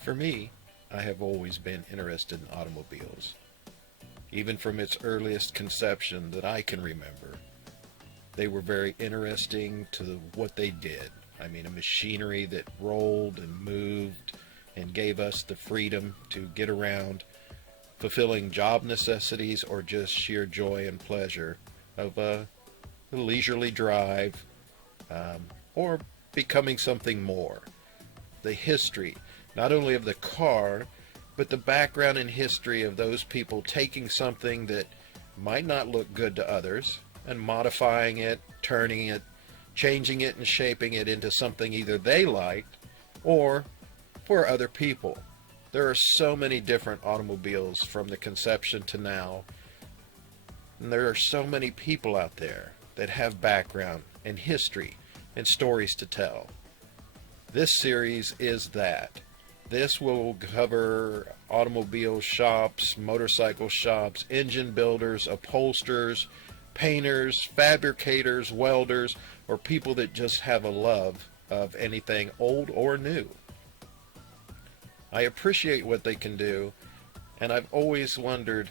For me, I have always been interested in automobiles, even from its earliest conception that I can remember. They were very interesting to what they did. I mean, a machinery that rolled and moved and gave us the freedom to get around, fulfilling job necessities or just sheer joy and pleasure of a leisurely drive, or becoming something more. The history, not only of the car, but the background and history of those people taking something that might not look good to others and modifying it, turning it, changing it and shaping it into something either they liked or for other people. There are so many different automobiles from the conception to now, and there are so many people out there that have background and history and stories to tell. This series is that. This will cover automobile shops, motorcycle shops, engine builders, upholsterers, painters, fabricators, welders, or people that just have a love of anything old or new. I appreciate what they can do, and I've always wondered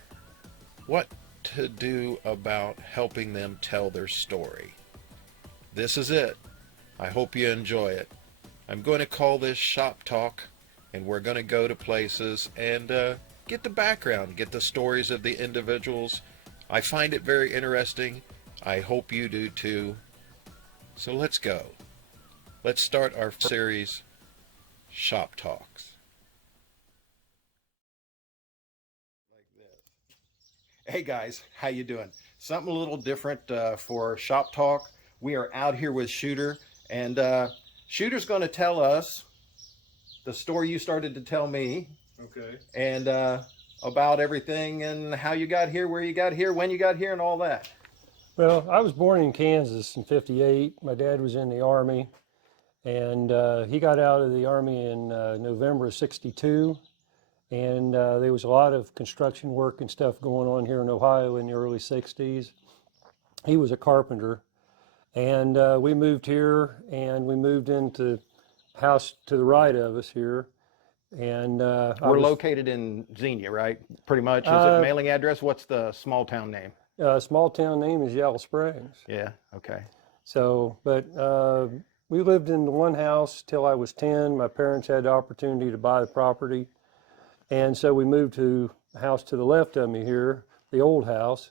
what to do about helping them tell their story. This is it. I hope you enjoy it. I'm going to call this Shop Talk, and we're going to go to places and get the background, get the stories of the individuals. I find it very interesting. I hope you do too. So let's go. Let's start our series, Shop Talks. Like this. Hey guys, how you doing? Something a little different for Shop Talk. We are out here with Shooter, and Shooter's going to tell us the story you started to tell me. Okay. And about everything and how you got here, where you got here, when you got here, and all that. Well, I was born in Kansas in '58. My dad was in the Army, and he got out of the Army in November of '62. And there was a lot of construction work and stuff going on here in Ohio in the early '60s. He was a carpenter. And we moved here, and we moved into the house to the right of us here. And we're located in Xenia, right? Pretty much. Is it mailing address? What's the small town name? Small town name is Yellow Springs. Yeah. Okay. So, but we lived in the one house till I was 10. My parents had the opportunity to buy the property, and so we moved to the house to the left of me here, the old house.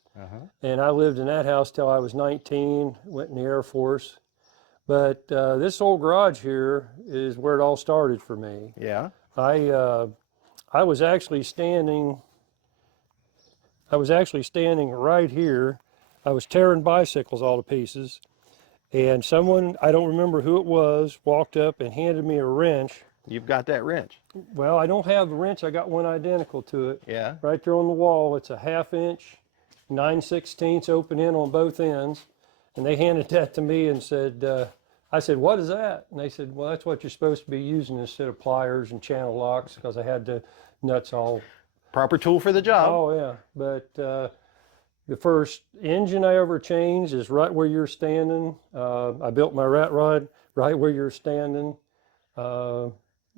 And I lived in that house till I was 19. Went in the Air Force. But this old garage here is where it all started for me. Yeah. I was actually standing right here. I was tearing bicycles all to pieces, and someone, I don't remember who it was, walked up and handed me a wrench. You've got that wrench. Well, I don't have the wrench. I got one identical to it. Yeah. Right there on the wall. It's a 1/2 inch, 9/16 open end on both ends. And they handed that to me and said, I said, "What is that?" And they said, "Well, that's what you're supposed to be using instead of pliers and channel locks," because I had the nuts all. Proper tool for the job. Oh, yeah. But the first engine I ever changed is right where you're standing. I built my rat rod right where you're standing.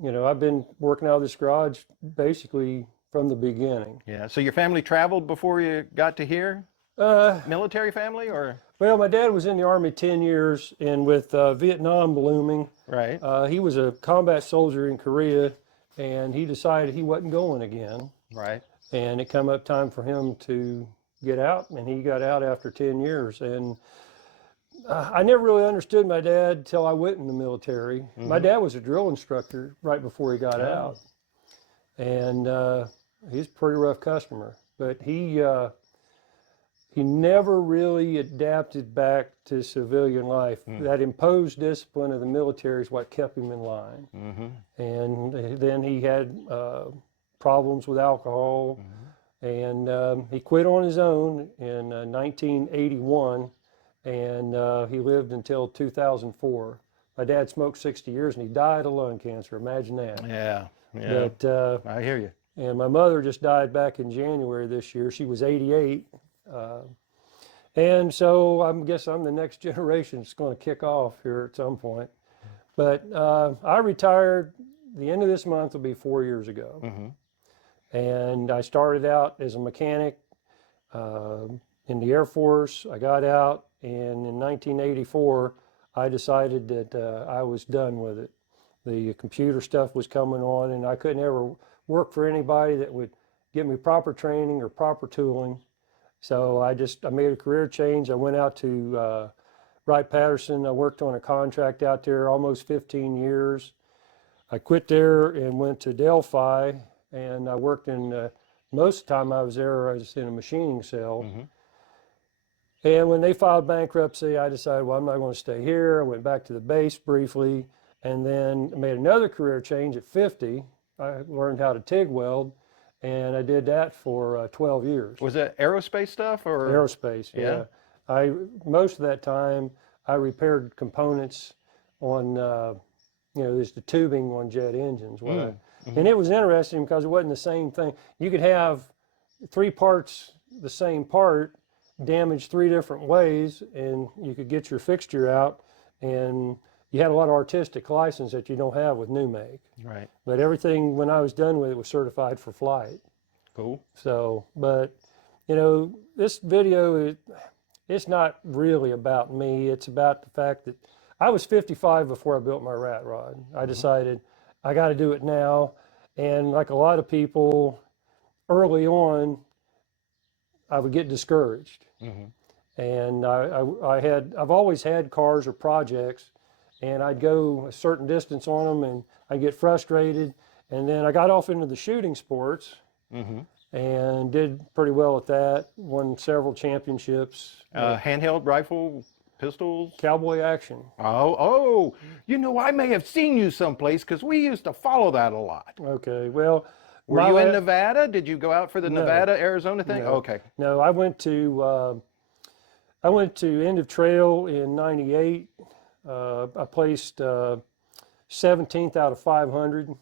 You know, I've been working out of this garage basically from the beginning. Yeah. So your family traveled before you got to here? Military family, or? Well, my dad was in the Army 10 years, and with Vietnam looming, right. He was a combat soldier in Korea, and he decided he wasn't going again. Right. And it come up time for him to get out, and he got out after 10 years. And I never really understood my dad till I went in the military. My dad was a drill instructor right before he got out, and he's a pretty rough customer. But he never really adapted back to civilian life. That imposed discipline of the military is what kept him in line. And then he had problems with alcohol, and he quit on his own in 1981, and he lived until 2004. My dad smoked 60 years, and he died of lung cancer. Imagine that. Yeah, yeah. But, I hear you. And my mother just died back in January this year. She was 88. And so I guess I'm the next generation that's going to kick off here at some point. But I retired the end of this month will be 4 years ago. Mm-hmm. And I started out as a mechanic in the Air Force. I got out, and in 1984, I decided that I was done with it. The computer stuff was coming on, and I couldn't ever work for anybody that would give me proper training or proper tooling. So I made a career change. I went out to Wright-Patterson. I worked on a contract out there almost 15 years. I quit there and went to Delphi, and I worked in, most of the time I was there, I was in a machining cell. Mm-hmm. And when they filed bankruptcy, I decided, well, I'm not going to stay here. I went back to the base briefly, and then made another career change at 50. I learned how to TIG weld, and I did that for 12 years. Was it aerospace stuff or? Aerospace, yeah. Most of that time, I repaired components on, there's the tubing on jet engines. And it was interesting because it wasn't the same thing. You could have 3 parts, the same part, damaged 3 different ways, and you could get your fixture out, and you had a lot of artistic license that you don't have with new make. Right. But everything, when I was done with it, was certified for flight. Cool. So, but, this video, it's not really about me. It's about the fact that I was 55 before I built my rat rod. I decided I got to do it now. And like a lot of people, early on, I would get discouraged. Mm-hmm. And I've always had cars or projects, and I'd go a certain distance on them, and I'd get frustrated. And then I got off into the shooting sports. Mm-hmm. And did pretty well at that. Won several championships. Handheld rifle, pistols? Cowboy action. Oh, I may have seen you someplace because we used to follow that a lot. Okay, well. Were you in Nevada? Did you go out for the Nevada, Arizona thing? No. Okay. No, I went to End of Trail in '98. I placed 17th out of 500.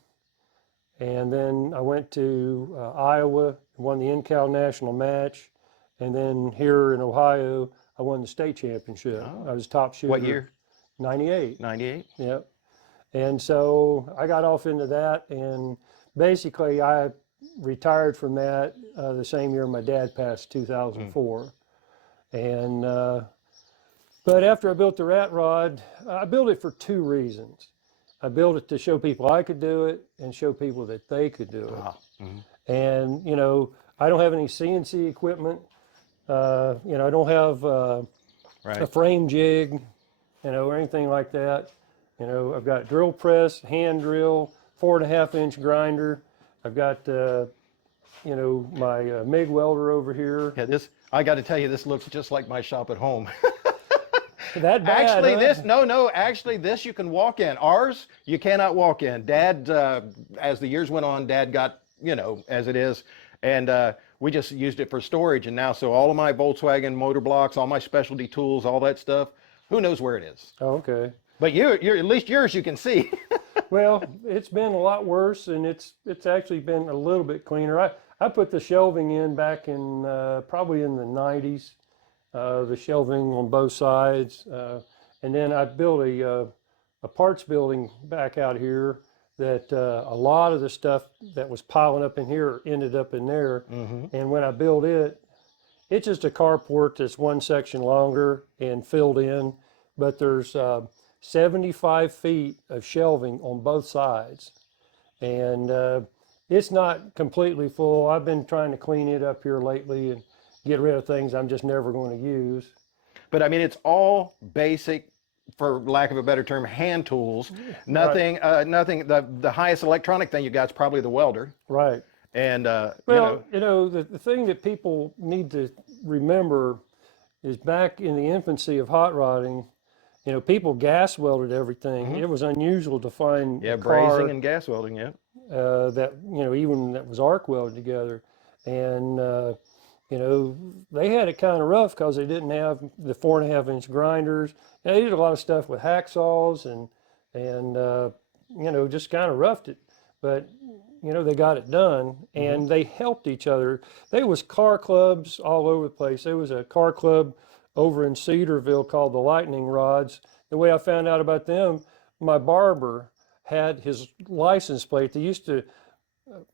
And then I went to Iowa, won the NCAL national match. And then here in Ohio, I won the state championship. I was top shooter. What year? 98. 98? Yep. And so I got off into that, and basically I retired from that the same year my dad passed, 2004. And but after I built the rat rod, I built it for 2 reasons. I built it to show people I could do it and show people that they could do it. Mm-hmm. And I don't have any CNC equipment. I don't have a frame jig, or anything like that. I've got drill press, hand drill, 4.5-inch grinder. I've got my MIG welder over here. Yeah, I got to tell you, this looks just like my shop at home. That bad, actually this you can walk in. Ours, you cannot walk in. Dad, as the years went on, Dad got, as it is, and we just used it for storage. And now, so all of my Volkswagen motor blocks, all my specialty tools, all that stuff, who knows where it is? Oh, okay. But you're at least yours you can see. Well, it's been a lot worse, and it's actually been a little bit cleaner. I put the shelving in back in probably in the 90s. The shelving on both sides, and then I built a parts building back out here that a lot of the stuff that was piling up in here ended up in there. Mm-hmm. And when I built it, it's just a carport that's 1 section longer and filled in, but there's 75 feet of shelving on both sides, and it's not completely full. I've been trying to clean it up here lately and get rid of things I'm just never going to use. But I mean, it's all basic, for lack of a better term, hand tools. Nothing, nothing. The highest electronic thing you got is probably the welder. Right. And the thing that people need to remember is back in the infancy of hot rodding, people gas welded everything. Mm-hmm. It was unusual to find a car, brazing and gas welding. Yeah. That even that was arc welded together, and they had it kind of rough because they didn't have the 4.5-inch grinders. And they did a lot of stuff with hacksaws and just kind of roughed it. But they got it done, and mm-hmm. they helped each other. There was car clubs all over the place. There was a car club over in Cedarville called the Lightning Rods. The way I found out about them, my barber had his license plate. They used to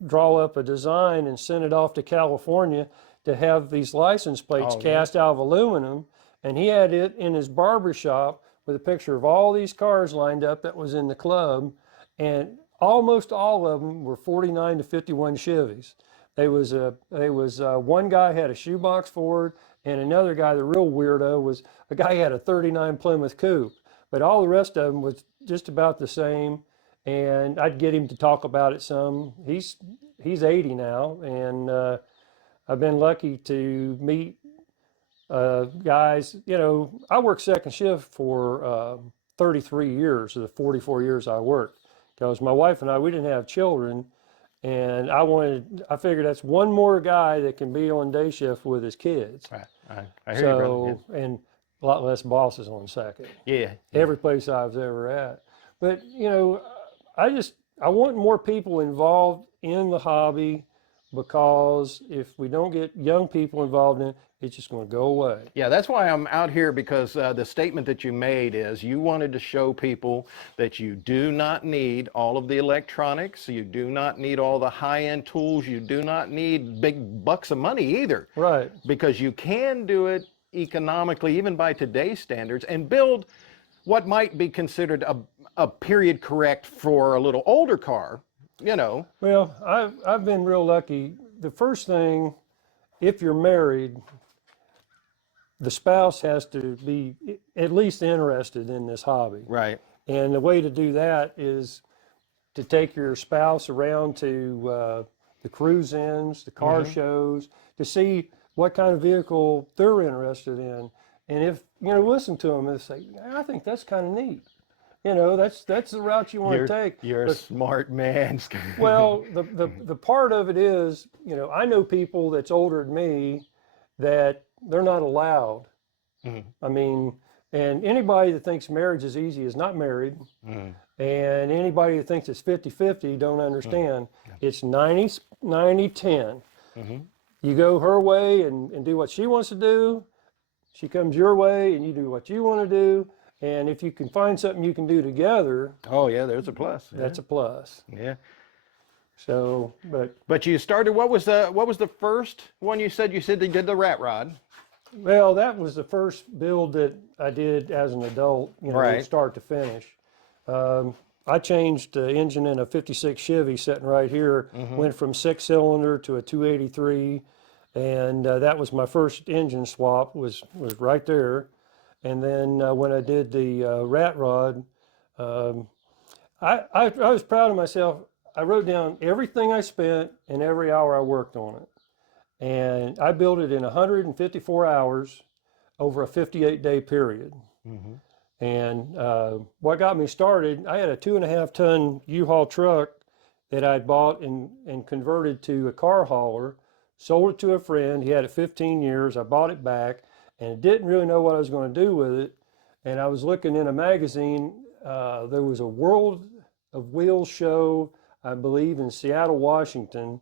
draw up a design and send it off to California to have these license plates cast out of aluminum. And he had it in his barber shop with a picture of all these cars lined up that was in the club. And almost all of them were 49 to 51 Chevys. There was one guy had a shoebox Ford, and another guy, the real weirdo, was a guy who had a 39 Plymouth Coupe. But all the rest of them was just about the same. And I'd get him to talk about it some. He's 80 now, and I've been lucky to meet guys. You know, I worked second shift for 33 years of the 44 years I worked, because my wife and I, we didn't have children, and I figured that's one more guy that can be on day shift with his kids. Right. I hear you, brother. Yeah. And a lot less bosses on second. Yeah. Every place I was ever at. But, you know, I want more people involved in the hobby, because if we don't get young people involved in it, it's just going to go away. Yeah, that's why I'm out here, because the statement that you made is you wanted to show people that you do not need all of the electronics, you do not need all the high-end tools, you do not need big bucks of money either. Right. Because you can do it economically, even by today's standards, and build what might be considered a period correct for a little older car, you know. Well, I've been real lucky. The first thing, if you're married, the spouse has to be at least interested in this hobby. Right. And the way to do that is to take your spouse around to the cruise-ins, the car shows, to see what kind of vehicle they're interested in. And if, you know, listen to them and say, I think that's kind of neat. You know, that's the route you want to take. You're a smart man. Well, the part of it is, you know, I know people that's older than me that they're not allowed. I mean, and anybody that thinks marriage is easy is not married. And anybody that thinks it's 50-50 don't understand. It's 90-10. You go her way and do what she wants to do. She comes your way and you do what you want to do. And if you can find something you can do together, oh yeah, there's a plus. That's a plus. Yeah. So, but you started. What was the first one you said? You said they did the rat rod. Well, that was the first build that I did as an adult. You know, Right. start to finish. I changed the engine in a '56 Chevy sitting right here. Went from 6-cylinder to a 283, and that was my first engine swap. Was right there. And then when I did the rat rod, I was proud of myself. I wrote down everything I spent and every hour I worked on it. And I built it in 154 hours over a 58-day period. And what got me started, I had a 2.5-ton U-Haul truck that I'd bought and converted to a car hauler, sold it to a friend. He had it 15 years. I bought it back and didn't really know what I was going to do with it. And I was looking in a magazine. There was a World of Wheels show, I believe, in Seattle, Washington.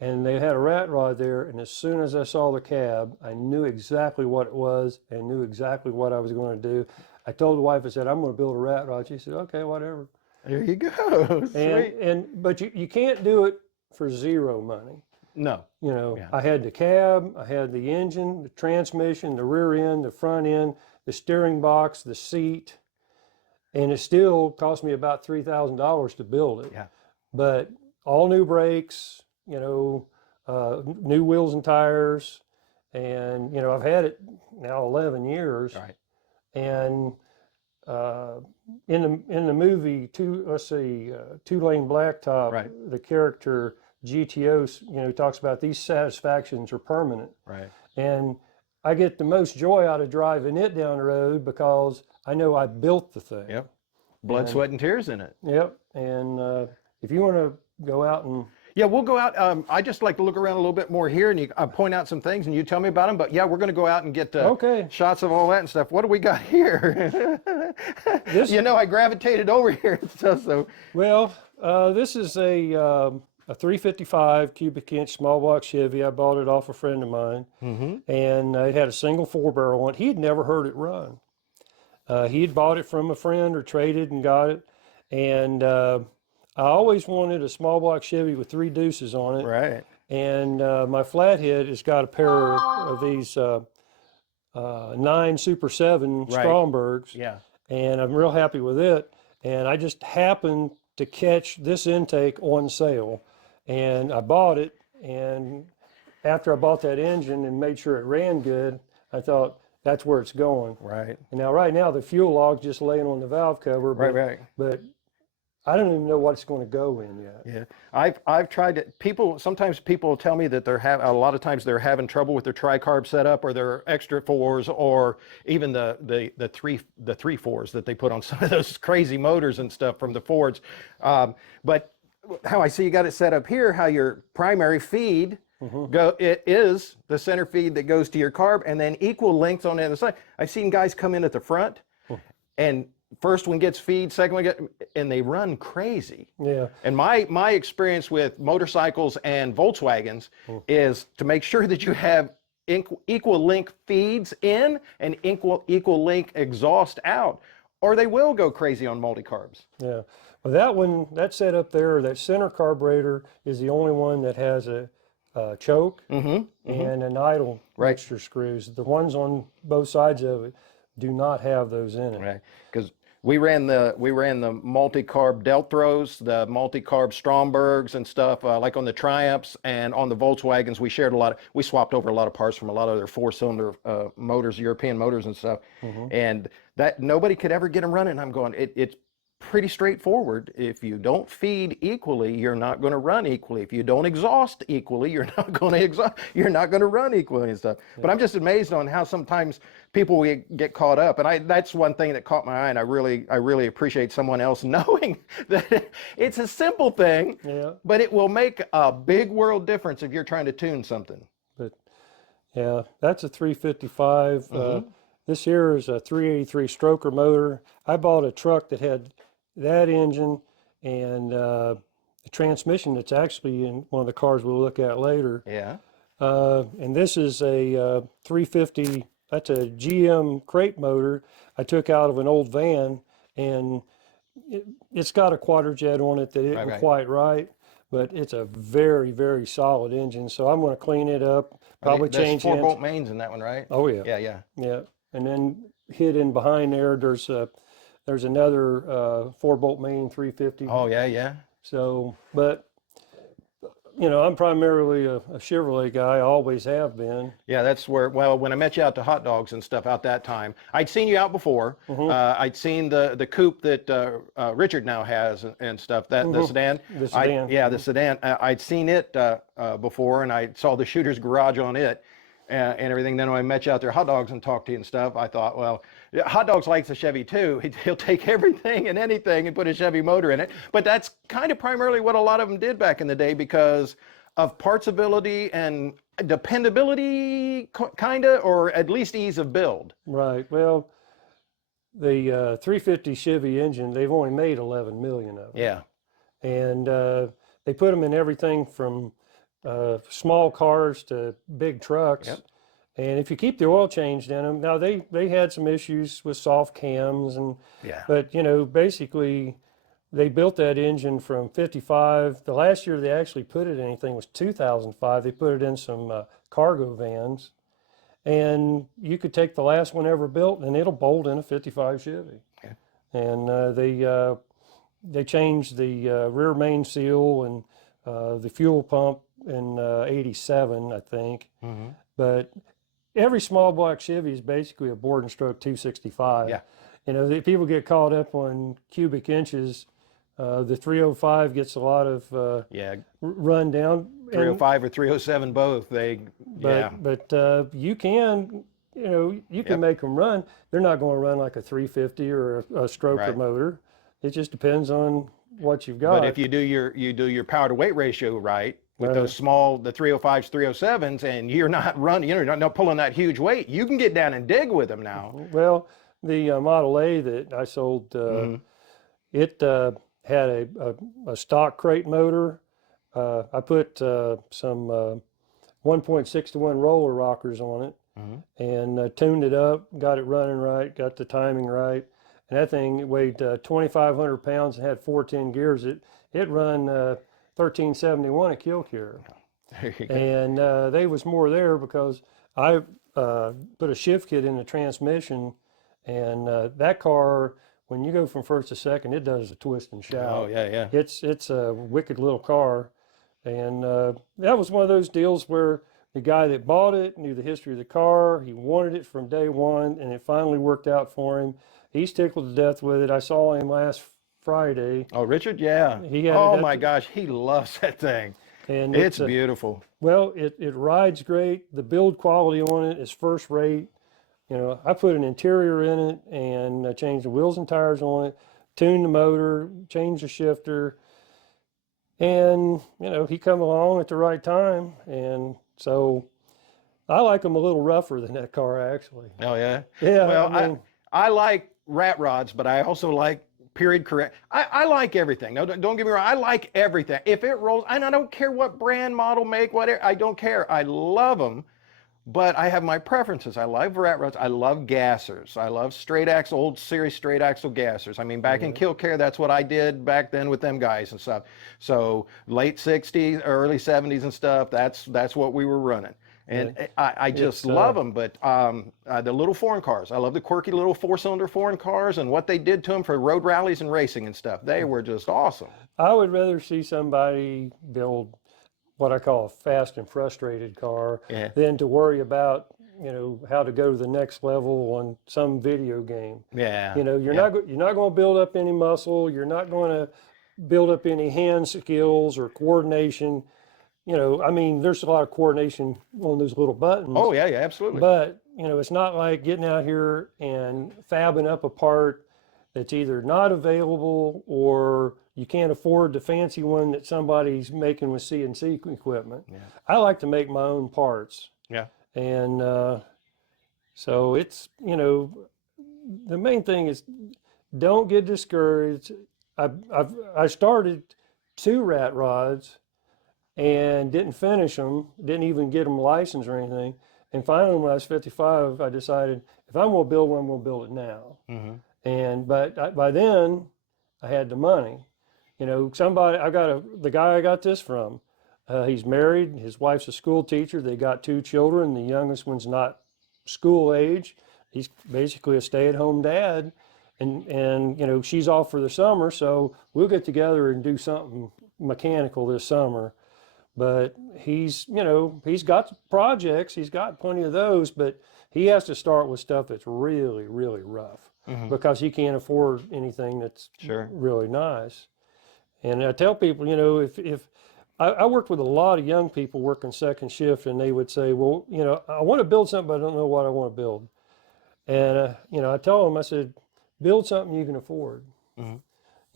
And they had a rat rod there. And as soon as I saw the cab, I knew exactly what it was and knew exactly what I was going to do. I told the wife, I said, I'm going to build a rat rod. She said, okay, whatever. There you go. Sweet. But you can't do it for zero money. No. You know, I had the cab, I had the engine, the transmission, the rear end, the front end, the steering box, the seat, and it still cost me about $3,000 to build it. Yeah. But all new brakes, you know, new wheels and tires, and you know, I've had it now 11 years. Right. And in the movie, Two Lane Blacktop, Right. the character GTO, you know, talks about these satisfactions are permanent. Right. And I get the most joy out of driving it down the road because I know I built the thing. Yep. Blood, sweat, and tears in it. Yep. And if you want to go out and Yeah, we'll go out. I just like to look around a little bit more here, and you point out some things, and you tell me about them. But yeah, we're going to go out and get shots of all that and stuff. What do we got here? You know, I gravitated over here and stuff. So well, this is a 355 cubic inch small block Chevy. I bought it off a friend of mine, and it had a single 4-barrel on it. He had never heard it run. He had bought it from a friend or traded and got it. And I always wanted a small block Chevy with 3 deuces on it. Right. And my flathead has got a pair of these 9 Super 7 Right. Strombergs. Yeah. And I'm real happy with it. And I just happened to catch this intake on sale. And I bought it. And after I bought that engine and made sure it ran good, I thought, that's where it's going. Right. And now, right now, the fuel log's just laying on the valve cover. But, Right. But I don't even know what it's going to go in yet. Yeah, I've tried to. Sometimes people tell me that a lot of times they're having trouble with their tricarb setup or their extra 4s or even the 3.4s that they put on some of those crazy motors and stuff from the Fords. But how I see you got it set up here, how your primary feed it is the center feed that goes to your carb, and then equal length on the other side. I've seen guys come in at the front, and first one gets feed, second one and they run crazy. Yeah. And my experience with motorcycles and Volkswagens is to make sure that you have equal length feeds in and equal length exhaust out, or they will go crazy on multi-carbs. Yeah. Well, that one, that setup there, that center carburetor is the only one that has a choke and an idle mixture screws. The ones on both sides of it do not have those in it. Right. Because we ran the multi-carb Deltros, the multi-carb Strombergs and stuff, like on the Triumphs and on the Volkswagens. We swapped over a lot of parts from a lot of their 4-cylinder motors, European motors and stuff. And that nobody could ever get them running. I'm going, it's pretty straightforward. If you don't feed equally, you're not going to run equally. If you don't exhaust equally, you're not going to run equally and stuff. But I'm just amazed on how sometimes people get caught up. And that's one thing that caught my eye, and I really appreciate someone else knowing that it's a simple thing, but it will make a big world difference if you're trying to tune something. But yeah, that's a 355. This here is a 383 stroker motor. I bought a truck that had that engine and the transmission that's actually in one of the cars we'll look at later. Yeah. And this is a 350, that's a GM crate motor I took out of an old van, and it's got a quadrajet on it that isn't quite right, but it's a very, very solid engine. So I'm going to clean it up, probably change There's 4-bolt mains in that one, right? Oh, yeah. Yeah. And then hidden behind there, there's another 4-bolt main 350. Oh, yeah. So, but I'm primarily a Chevrolet guy. I always have been. Yeah, that's where. Well, when I met you out to Hot Dogs and stuff out that time, I'd seen you out before. I'd seen the coupe that Richard now has and stuff. The sedan. The sedan. The sedan. I'd seen it before, and I saw the shooter's garage on it. And everything. Then when I met you out there, Hot Dogs, and talked to you and stuff, I thought, well, Hot Dogs likes a Chevy too. He'll take everything and anything and put a Chevy motor in it. But that's kind of primarily what a lot of them did back in the day because of partsability and dependability, kind of, or at least ease of build. Right. Well, the 350 Chevy engine, they've only made 11 million of them. Yeah. And they put them in everything from small cars to big trucks. And if you keep the oil changed in them, now they had some issues with soft cams but basically they built that engine from 55. The last year they actually put it in anything was 2005. They put it in some cargo vans, and you could take the last one ever built and it'll bolt in a 55 Chevy. And they changed the rear main seal and the fuel pump in 87, I think. But every small block Chevy is basically a board and stroke 265. People get caught up on cubic inches. The 305 gets a lot of run down. 305 or 307 both. But you can make them run. They're not going to run like a 350 or a stroker motor. It just depends on what you've got. But if you do your power to weight ratio right, with those small, the 305s, 307s, and you're not running, you're not pulling that huge weight, you can get down and dig with them now. Well, the Model A that I sold, it had a stock crate motor. I put some 1.6 to 1 roller rockers on it and tuned it up, got it running right, got the timing right. and that thing weighed 2,500 pounds and had 410 gears. It run 1371 at kill carrier. There you go. And they was more there because I put a shift kit in the transmission, and that car, when you go from first to second, it does a twist and shout. Oh, yeah, yeah. It's a wicked little car, and that was one of those deals where the guy that bought it knew the history of the car. He wanted it from day one, and it finally worked out for him. He's tickled to death with it. I saw him last Friday. Oh, Richard, yeah. He had Oh it at my the- gosh, he loves that thing. And It's beautiful. well, it rides great. The build quality on it is first rate. You know, I put an interior in it and I changed the wheels and tires on it, tuned the motor, changed the shifter, and you know, he come along at the right time, and so I like him a little rougher than that car actually. Oh, yeah? Yeah, Well, I mean, I like rat rods, but I also like period correct. I like everything. No, don't get me wrong. I like everything. If it rolls, and I don't care what brand, model, make, whatever. I don't care. I love them, but I have my preferences. I love rat rods. I love gassers. I love straight axle, old series straight axle gassers. I mean, back in kill care, that's what I did back then with them guys and stuff. So late 60s, early 70s and stuff, that's what we were running. And I just love them, but the little foreign cars, I love the quirky little four-cylinder foreign cars and what they did to them for road rallies and racing and stuff. They were just awesome. I would rather see somebody build what I call a fast and frustrated car than to worry about, you know, how to go to the next level on some video game. Yeah. You know, you're not going to build up any muscle. You're not going to build up any hand skills or coordination. You know, I mean, there's a lot of coordination on those little buttons. Oh, yeah, yeah, absolutely. But, you know, it's not like getting out here and fabbing up a part that's either not available or you can't afford the fancy one that somebody's making with CNC equipment. Yeah. I like to make my own parts. Yeah. And so it's, you know, the main thing is don't get discouraged. I started 2 rat rods and didn't finish them, didn't even get them licensed or anything. And finally, when I was 55, I decided if I'm going to build one, I'm going to build it now. And but by then, I had the money. You know, the guy I got this from. He's married. His wife's a school teacher. They got 2 children. The youngest one's not school age. He's basically a stay-at-home dad. And you know, she's off for the summer, so we'll get together and do something mechanical this summer. But he's got projects, he's got plenty of those, but he has to start with stuff that's really, really rough because he can't afford anything that's really nice. And I tell people, you know, if I worked with a lot of young people working second shift, and they would say, well, you know, I want to build something, but I don't know what I want to build. And, you know, I tell them, I said, build something you can afford. You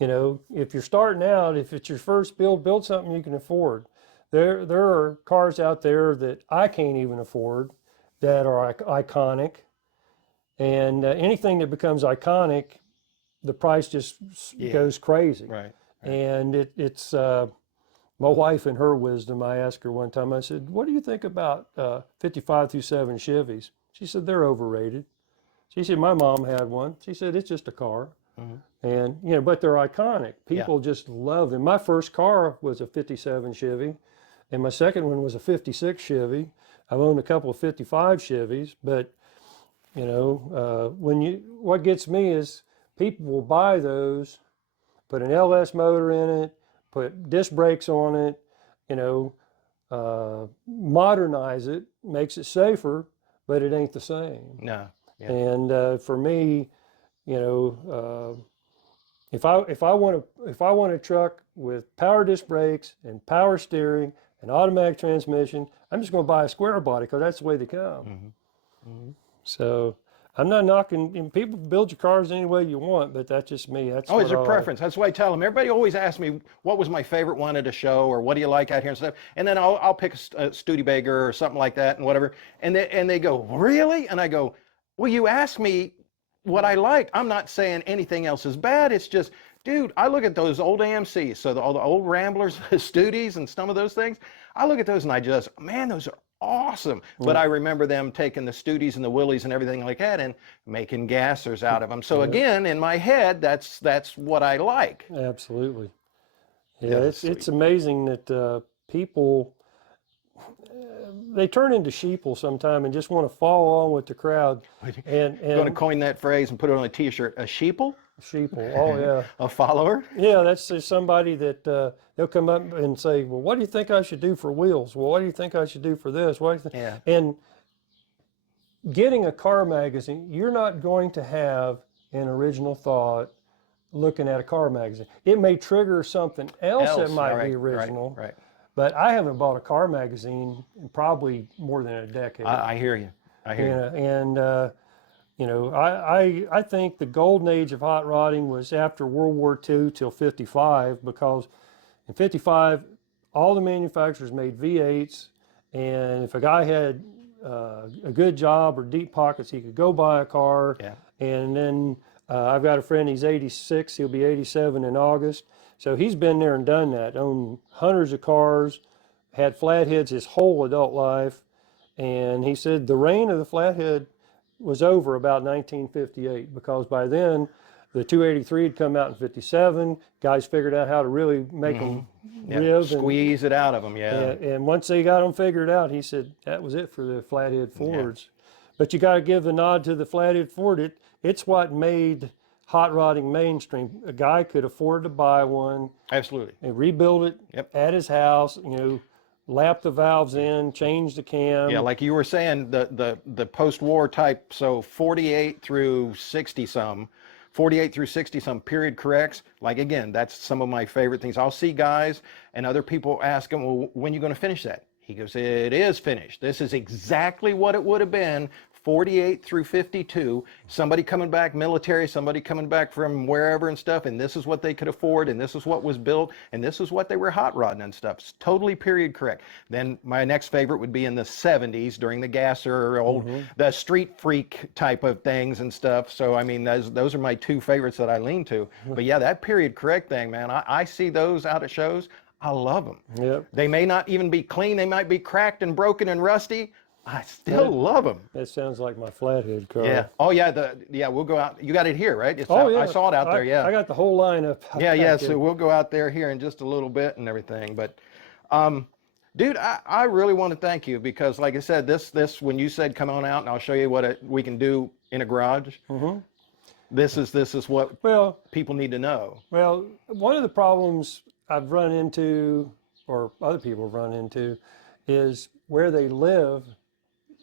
know, if you're starting out, if it's your first build something you can afford. There are cars out there that I can't even afford that are iconic, and anything that becomes iconic, the price just goes crazy. Right. And it's my wife, in her wisdom, I asked her one time, I said, what do you think about 55 through 7 Chevys? She said, they're overrated. She said, my mom had one. She said, it's just a car. And, you know, but they're iconic. People just love them. My first car was a 57 Chevy. And my second one was a 56 Chevy. I've owned a couple of 55 Chevys, but you know, what gets me is people will buy those, put an LS motor in it, put disc brakes on it, you know, modernize it, makes it safer, but it ain't the same. No. Yeah. And for me, you know, if I want a truck with power disc brakes and power steering and automatic transmission, I'm just going to buy a square body because that's the way they come. So I'm not knocking, and people build your cars any way you want, but that's just me. That's Always what your preference. That's why I tell them. Everybody always asks me, what was my favorite one at a show, or what do you like out here and stuff. And then I'll pick a Studebaker or something like that and whatever. And they go, really? And I go, well, you asked me what I liked. I'm not saying anything else is bad. It's just, dude, I look at those old AMCs, so all the old Ramblers, Studies, and some of those things. I look at those and I just, man, those are awesome. But I remember them taking the Studies and the Willies and everything like that and making gassers out of them. So again, in my head, that's what I like. Absolutely. Yeah, Yeah, it's amazing that people they turn into sheeple sometime and just want to follow along with the crowd. And Going to coin that phrase and put it on a T-shirt. A sheeple? sheeple. Oh yeah. A follower? Yeah, that's somebody that they'll come up and say, "Well, what do you think I should do for wheels? Well, what do you think I should do for this? What do you think?" Yeah. And getting a car magazine, you're not going to have an original thought looking at a car magazine. It may trigger something else that might be original. Right. But I haven't bought a car magazine in probably more than a decade. I hear you. I hear you. And you know, I think the golden age of hot rodding was after World War II till 55, because in 55, all the manufacturers made V8s, and if a guy had a good job or deep pockets, he could go buy a car. Yeah. And then I've got a friend, he's 86, he'll be 87 in August. So he's been there and done that, owned hundreds of cars, had flatheads his whole adult life. And he said the reign of the flathead was over about 1958, because by then the 283 had come out in 57. Guys figured out how to really make them riv. Squeeze it out of them, And once they got them figured out, he said that was it for the flathead Fords. But you got to give the nod to the flathead Ford. It's what made hot rodding mainstream. A guy could afford to buy one. Absolutely. And rebuild it at his house, you know, lap the valves in, change the cam. Yeah, like you were saying, the post-war type, so 48 through 60 some period corrects. Like, again, that's some of my favorite things. I'll see guys and other people ask him, well, when are you going to finish that? He goes, it is finished. This is exactly what it would have been 48 through 52, somebody coming back military, somebody coming back from wherever and stuff, and this is what they could afford, and this is what was built, and this is what they were hot rodding and stuff. It's totally period correct. Then my next favorite would be in the 70s during the gasser, the street freak type of things and stuff. So, I mean, those are my two favorites that I lean to. But yeah, that period correct thing, man, I see those out at shows. I love them. Yep. They may not even be clean. They might be cracked and broken and rusty. I still love them. That sounds like my flathead car. Yeah. Oh yeah. We'll go out. You got it here, right? It's Oh out, yeah. I saw it out there. Yeah. I got the whole lineup. Yeah. So we'll go out there here in just a little bit and everything. But, dude, I really want to thank you, because, like I said, this when you said come on out and I'll show you what we can do in a garage. This is what people need to know. Well, one of the problems I've run into, or other people have run into, is where they live.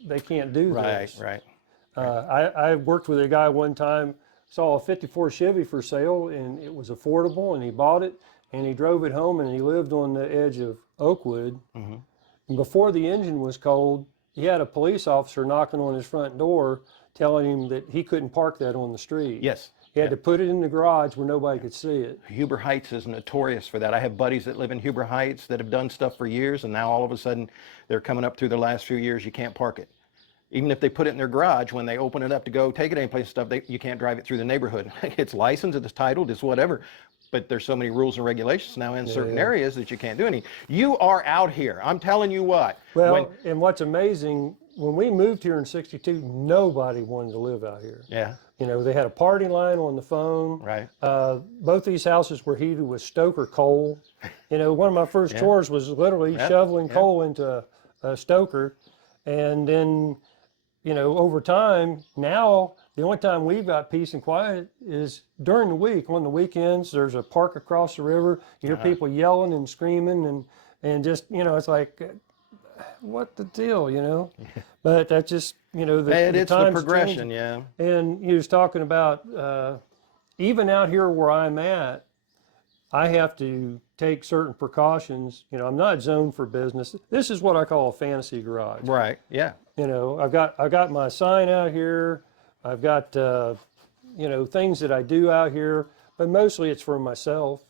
They can't do this. Right. I worked with a guy one time, saw a 54 Chevy for sale, and it was affordable, and he bought it, and he drove it home, and he lived on the edge of Oakwood. And before the engine was cold, he had a police officer knocking on his front door telling him that he couldn't park that on the street. Yes. He had to put it in the garage where nobody could see it. Huber Heights is notorious for that. I have buddies that live in Huber Heights that have done stuff for years, and now all of a sudden they're coming up through the last few years, you can't park it. Even if they put it in their garage, when they open it up to go take it anyplace and stuff, you can't drive it through the neighborhood. It's licensed, it's titled, it's whatever. But there's so many rules and regulations now in certain areas that you can't do any. You are out here. I'm telling you what. Well, and what's amazing, when we moved here in '62, nobody wanted to live out here. Yeah. You know, they had a party line on the phone. Right. Both these houses were heated with stoker coal. You know, one of my first chores was literally shoveling coal into a stoker. And then, you know, over time, now the only time we've got peace and quiet is during the week. On the weekends, there's a park across the river. You hear people yelling and screaming and just, you know, it's like, what the deal, you know? But that's just, you know, it's the changing. progression, And he was talking about, even out here where I'm at, I have to take certain precautions. You know, I'm not zoned for business. This is what I call a fantasy garage. Right, yeah. You know, I've got my sign out here. I've got, you know, things that I do out here, but mostly it's for myself.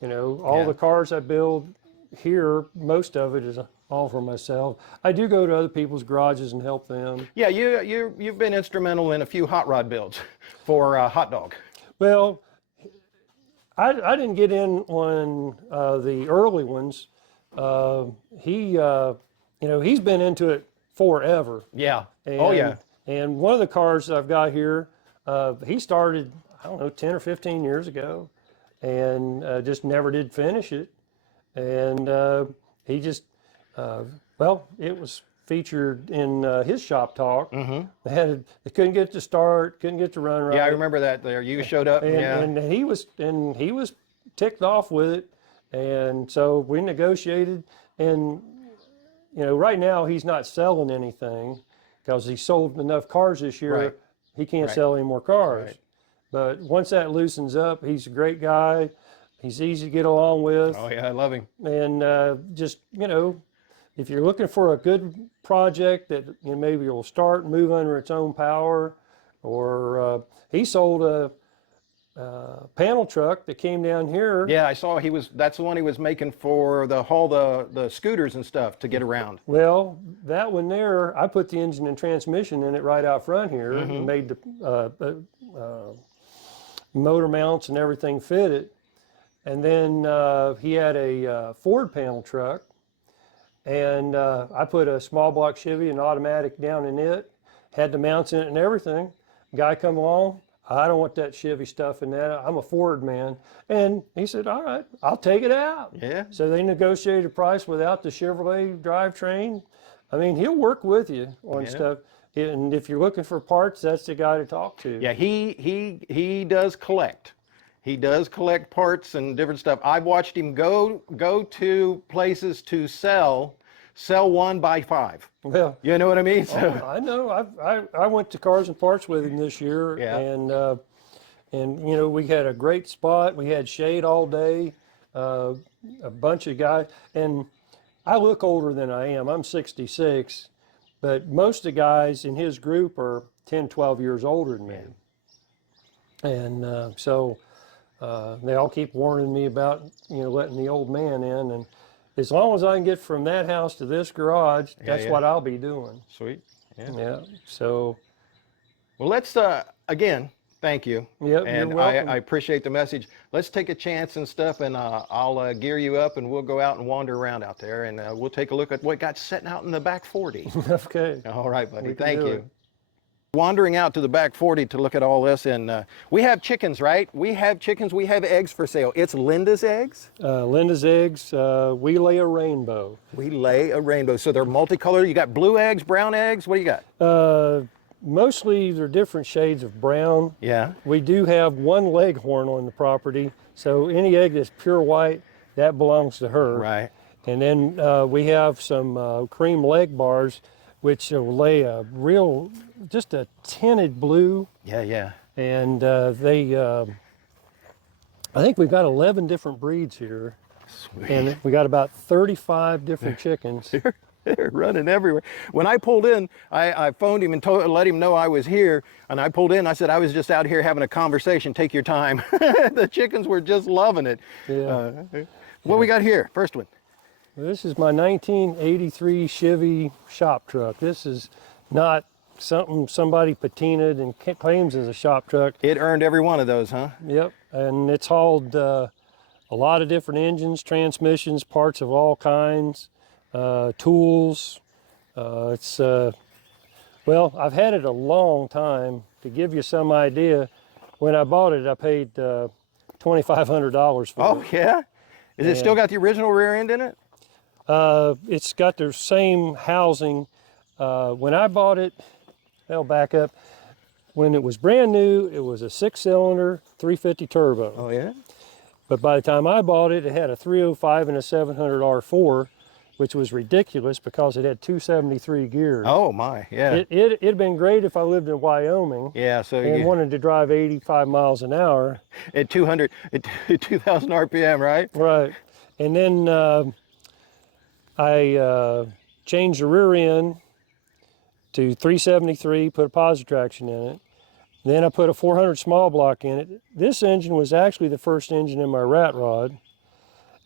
You know, all the cars I build here, most of it is all for myself. I do go to other people's garages and help them. Yeah, you've been instrumental in a few hot rod builds for Hot Dog. Well, I didn't get in on the early ones. He you know, he's been into it forever. Yeah. And, Oh yeah. And one of the cars that I've got here, he started, I don't know, 10 or 15 years ago, and just never did finish it. And he just, well, it was featured in his shop talk. They couldn't get it to start, couldn't get it to run right. Yeah, I remember that there. You showed up. And he was ticked off with it, and so we negotiated. And you know, right now he's not selling anything because he sold enough cars this year. Right. He can't Right. sell any more cars. Right. But once that loosens up, he's a great guy. He's easy to get along with. Oh yeah, I love him. And just, you know, if you're looking for a good project that, you know, maybe will start and move under its own power, or he sold a panel truck that came down here. Yeah, I saw that's the one he was making for the scooters and stuff to get around. Well, that one there, I put the engine and transmission in it right out front here and made the motor mounts and everything fit it. And then he had a Ford panel truck, and I put a small block Chevy and automatic down in it, had the mounts in it and everything. Guy come along, I don't want that Chevy stuff in that. I'm a Ford man. And he said, all right, I'll take it out. Yeah. So they negotiated a price without the Chevrolet drivetrain. I mean, he'll work with you on stuff. And if you're looking for parts, that's the guy to talk to. Yeah, he does collect. He does collect parts and different stuff. I've watched him go to places to sell 1 by 5. Well, You know what I mean? So, I know. I went to Cars and Parts with him this year, Yeah. and you know, we had a great spot. We had shade all day, a bunch of guys, and I look older than I am. I'm 66, but most of the guys in his group are 10, 12 years older than me, and so they all keep warning me about, you know, letting the old man in, and as long as I can get from that house to this garage, that's what I'll be doing. sweet. Yeah. Yeah. So. Well, let's again, thank you. Yep, And you're welcome. I appreciate the message. Let's take a chance and stuff, and I'll gear you up, and we'll go out and wander around out there, and we'll take a look at what got setting out in the back 40. Okay. All right, buddy. We can Thank do you. it. Wandering out to the back 40 to look at all this, and we have chickens, right? We have chickens. We have eggs for sale. It's Linda's eggs. Linda's eggs. We lay a rainbow. We lay a rainbow, so they're multicolored. You got blue eggs, brown eggs. What do you got? Mostly they're different shades of brown. Yeah. We do have one leghorn on the property, so any egg that's pure white, that belongs to her. Right. And then we have some cream leg bars, which will lay a real, just a tinted blue. Yeah, yeah. And I think we've got 11 different breeds here. Sweet. And we got about 35 different chickens. They're running everywhere. When I pulled in, I phoned him and let him know I was here. And I pulled in. I said, I was just out here having a conversation. Take your time. The chickens were just loving it. Yeah. What we got here? First one. This is my 1983 Chevy shop truck. This is not something somebody patinaed and claims as a shop truck. It earned every one of those, huh? Yep. And it's hauled a lot of different engines, transmissions, parts of all kinds. Tools. Well, I've had it a long time. To give you some idea, when I bought it, I paid $2,500 for Oh, it. yeah? Is it still got the original rear end in it? It's got the same housing. When I bought it, I'll back up. When it was brand new, it was a 6-cylinder, 350 turbo. Oh, yeah? But by the time I bought it, it had a 305 and a 700 R4, which was ridiculous because it had 273 gears. Oh, my, yeah. It'd been great if I lived in Wyoming Yeah, so and you, wanted to drive 85 miles an hour. at 2,000 RPM, right? Right. And then I changed the rear end to 373, put a positive traction in it. Then I put a 400 small block in it. This engine was actually the first engine in my rat rod.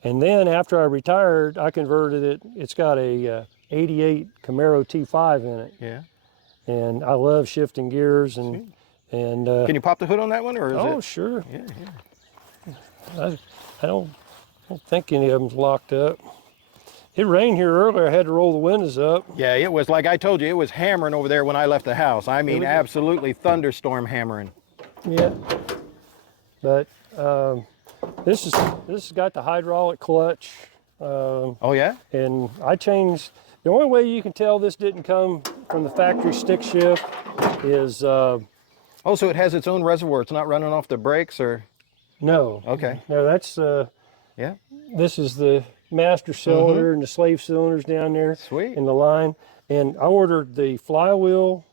And then after I retired, I converted it. It's got a 88 Camaro T5 in it. Yeah. And I love shifting gears and Can you pop the hood on that one, or is oh, it? sure. Yeah, yeah. I don't think any of them's locked up. It rained here earlier. I had to roll the windows up. Yeah, it was like I told you, it was hammering over there when I left the house. I mean, absolutely thunderstorm hammering. Yeah. But this has got the hydraulic clutch. Oh yeah? And I changed. The only way you can tell this didn't come from the factory stick shift is Oh, so it has its own reservoir. It's not running off the brakes or? no. Okay. No, that's Yeah. this is the master cylinder and the slave cylinders down there. Sweet. In the line. And I ordered the flywheel,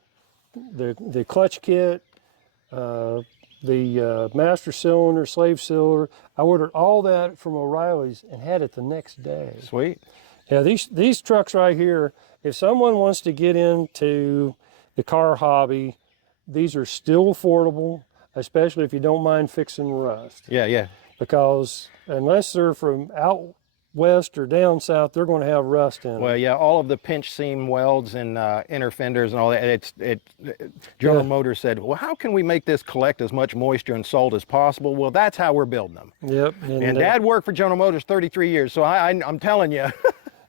the clutch kit, the master cylinder, slave cylinder. I ordered all that from O'Reilly's and had it the next day. Sweet. Yeah, these trucks right here, if someone wants to get into the car hobby, these are still affordable, especially if you don't mind fixing rust. Yeah, yeah. Because unless they're from out west or down south, they're going to have rust in them. Well, yeah, all of the pinch seam welds and inner fenders and all that. General Motors said, well, how can we make this collect as much moisture and salt as possible? Well, that's how we're building them. Yep. And Dad worked for General Motors 33 years, so I'm telling you.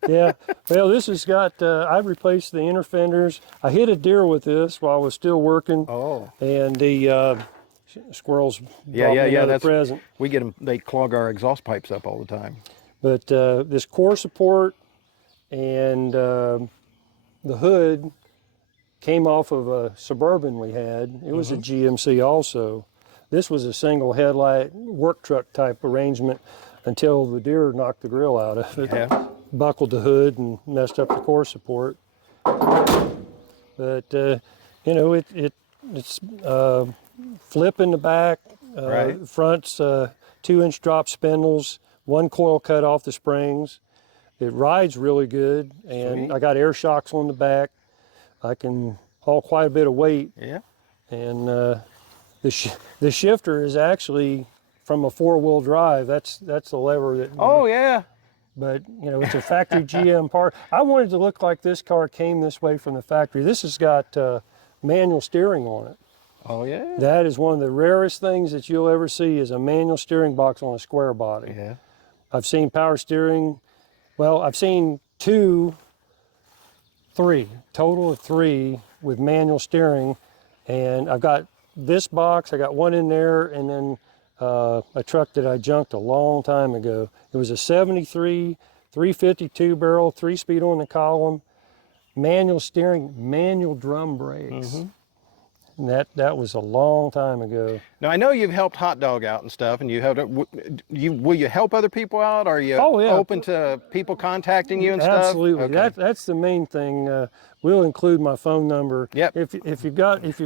Yeah. Well, this has got, I replaced the inner fenders. I hit a deer with this while I was still working. Oh. And the squirrels brought me another present. We get them, they clog our exhaust pipes up all the time. But this core support and the hood came off of a Suburban we had. It was a GMC also. This was a single headlight work truck type arrangement until the deer knocked the grill out of it. Yeah. Buckled the hood and messed up the core support. But you know, it's flip in the back. Right. Front's 2-inch drop spindles. One coil cut off the springs. It rides really good, and Sweet. I got air shocks on the back. I can haul quite a bit of weight. Yeah. And the shifter is actually from a 4-wheel drive. That's the lever that. Oh yeah. But you know, it's a factory GM part. I wanted to look like this car came this way from the factory. This has got manual steering on it. Oh yeah. That is one of the rarest things that you'll ever see is a manual steering box on a square body. Yeah. I've seen power steering. Well, I've seen total of three with manual steering, and I've got this box. I got one in there, and then a truck that I junked a long time ago. It was a 73 352 barrel, 3-speed on the column, manual steering, manual drum brakes. And that was a long time ago. Now I know you've helped Hot Dog out and stuff, and will you help other people out? Are you open to people contacting you and stuff? Absolutely. Okay. That's the main thing. We'll include my phone number. Yep. If you've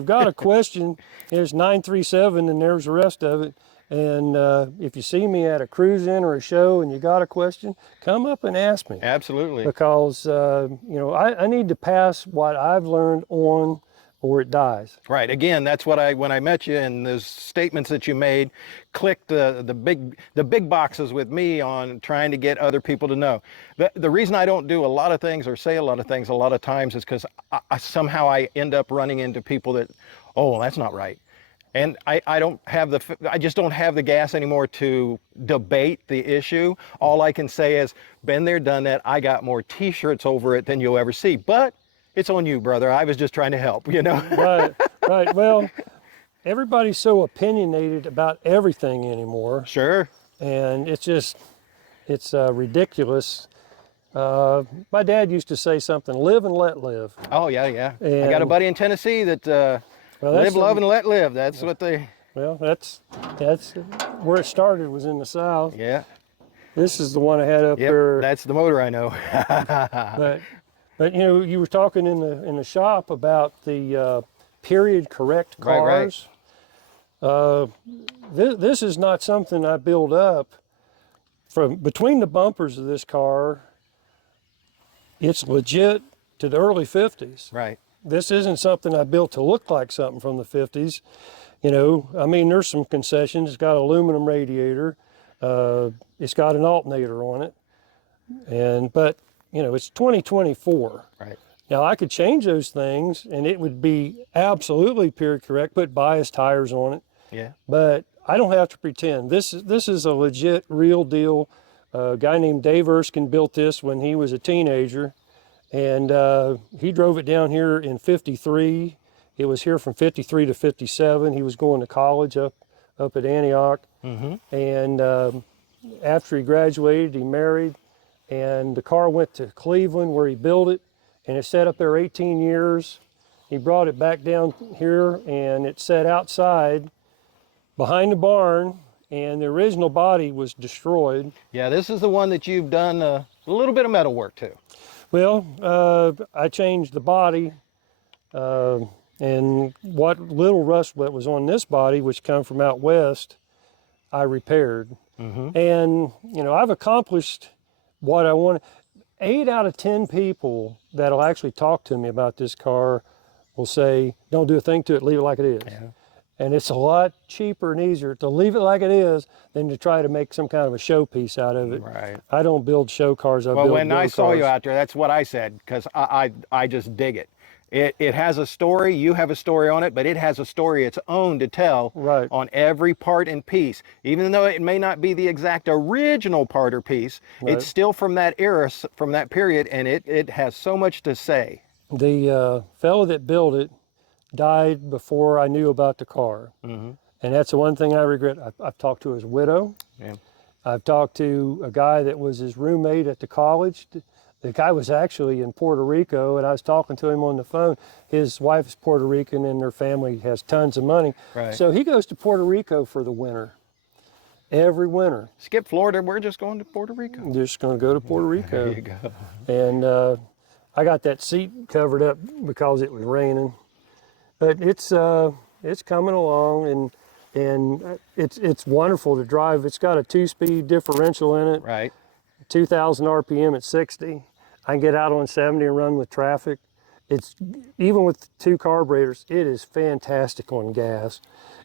got a question, there's 937, and there's the rest of it. And if you see me at a cruise-in or a show and you got a question, come up and ask me. Absolutely. Because you know, I need to pass what I've learned on, or it dies. Right. Again, that's what when I met you and those statements that you made, clicked the big boxes with me on trying to get other people to know. The reason I don't do a lot of things or say a lot of things a lot of times is because somehow I end up running into people that, oh, that's not right. And I just don't have the gas anymore to debate the issue. All I can say is, been there, done that. I got more t-shirts over it than you'll ever see. But it's on you, brother. I was just trying to help, you know? Right. Well, everybody's so opinionated about everything anymore. Sure. And it's ridiculous. My dad used to say something, live and let live. Oh, yeah, yeah. I And- got a buddy in Tennessee that live, love, and let live. That's what they... Well, that's where it started, was in the South. Yeah. This is the one I had up Yep, there. that's the motor I know. But you know, you were talking in the shop about the period correct cars. Right. This is not something I build up from between the bumpers of this car. It's legit to the early 50s. Right. This isn't something I built to look like something from the 50s. You know, I mean, there's some concessions. It's got an aluminum radiator. It's got an alternator on it. But you know, it's 2024. Right. Now I could change those things and it would be absolutely period correct, put bias tires on it. Yeah. But I don't have to pretend. This is a legit, real deal A guy named Dave Erskine built this when he was a teenager, and he drove it down here in '53. It was here from '53 to '57. He was going to college up at Antioch, and after he graduated, he married, and the car went to Cleveland where he built it, and it sat up there 18 years. He brought it back down here, and it sat outside behind the barn, and the original body was destroyed. Yeah, this is the one that you've done a little bit of metal work to. Well, I changed the body, and what little rust that was on this body, which come from out west, I repaired. And, you know, I've accomplished what I wanted. 8 out of 10 people that'll actually talk to me about this car will say, don't do a thing to it, leave it like it is. Yeah. And it's a lot cheaper and easier to leave it like it is than to try to make some kind of a showpiece out of it. Right. I don't build show cars, I Well, build when I saw go-cars. you out there, that's what I said, because I just dig it. It has a story, you have a story on it, but it has a story its own to tell Right. on every part and piece. Even though it may not be the exact original part or piece, Right. it's still from that era, from that period, and it has so much to say. The fellow that built it died before I knew about the car. And that's the one thing I regret. I've talked to his widow. Yeah. I've talked to a guy that was his roommate at the college. The guy was actually in Puerto Rico, and I was talking to him on the phone. His wife is Puerto Rican, and their family has tons of money. Right. So he goes to Puerto Rico for the winter, every winter. Skip Florida, we're just going to Puerto Rico. I'm just going to go to Puerto Rico. There you go. And I got that seat covered up because it was raining. But it's coming along, and it's wonderful to drive. It's got a 2-speed differential in it. Right. 2,000 RPM at 60. I can get out on 70 and run with traffic. It's, even with 2 carburetors, it is fantastic on gas.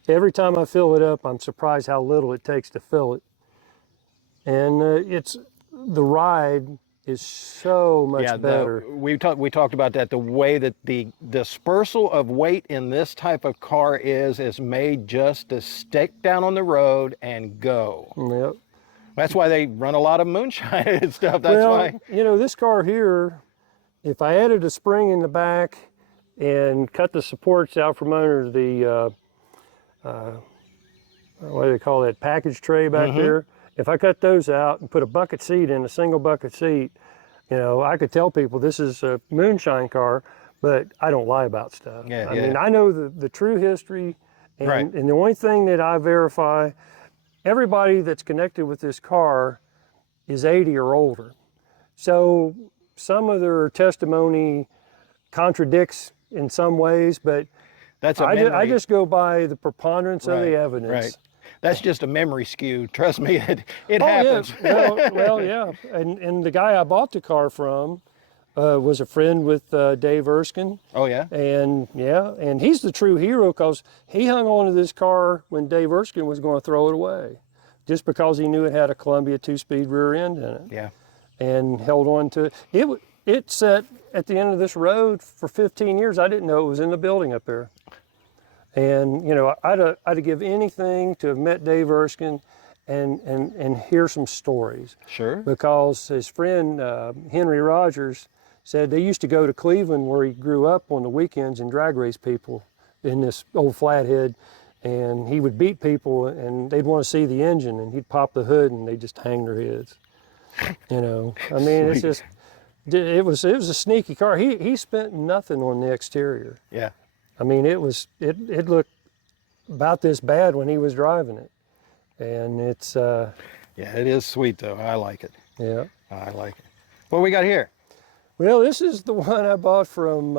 Every time I fill it up, I'm surprised how little it takes to fill it. And the ride is so much better. We talked about that. The way that the dispersal of weight in this type of car is made just to stick down on the road and go. Yep. That's why they run a lot of moonshine and stuff. That's Well, why. you know, this car here, if I added a spring in the back and cut the supports out from under the, what do they call that, package tray back there, if I cut those out and put a bucket seat in, a single bucket seat, you know, I could tell people this is a moonshine car, but I don't lie about stuff. Yeah, I mean, I know the true history, and, Right. and the only thing that I verify, everybody that's connected with this car is 80 or older. So some of their testimony contradicts in some ways, but That's a I memory. just go by the preponderance of the Right, evidence. Right. That's just a memory skew. Trust me, it Oh, happens. yeah. Well, yeah. And the guy I bought the car from was a friend with Dave Erskine. Oh, yeah? And he's the true hero because he hung on to this car when Dave Erskine was going to throw it away, just because he knew it had a Columbia 2-speed rear end in it, Yeah. and held on to it. It sat at the end of this road for 15 years. I didn't know it was in the building up there. And, you know, I'd give anything to have met Dave Erskine and hear some stories. Sure. Because his friend, Henry Rogers, said they used to go to Cleveland where he grew up on the weekends and drag race people in this old flathead. And he would beat people and they'd want to see the engine, and he'd pop the hood and they'd just hang their heads. You know, I mean, it's just, it was a sneaky car. He spent nothing on the exterior. Yeah. I mean, it looked about this bad when he was driving it. And it's, Yeah, it is sweet, though. I like it. yeah. I like it. What we got here? Well, this is the one I bought from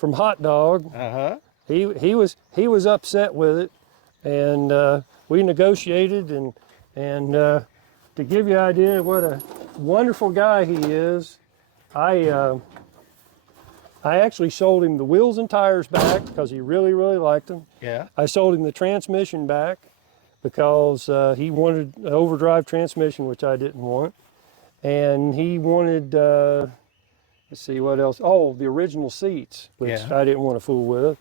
Hot Dog. Uh-huh. He was upset with it, and we negotiated, and to give you an idea of what a wonderful guy he is, I actually sold him the wheels and tires back because he really, really liked them. Yeah. I sold him the transmission back because he wanted an overdrive transmission, which I didn't want. And he wanted, let's see, what else? Oh, the original seats, which Yeah. I didn't want to fool with.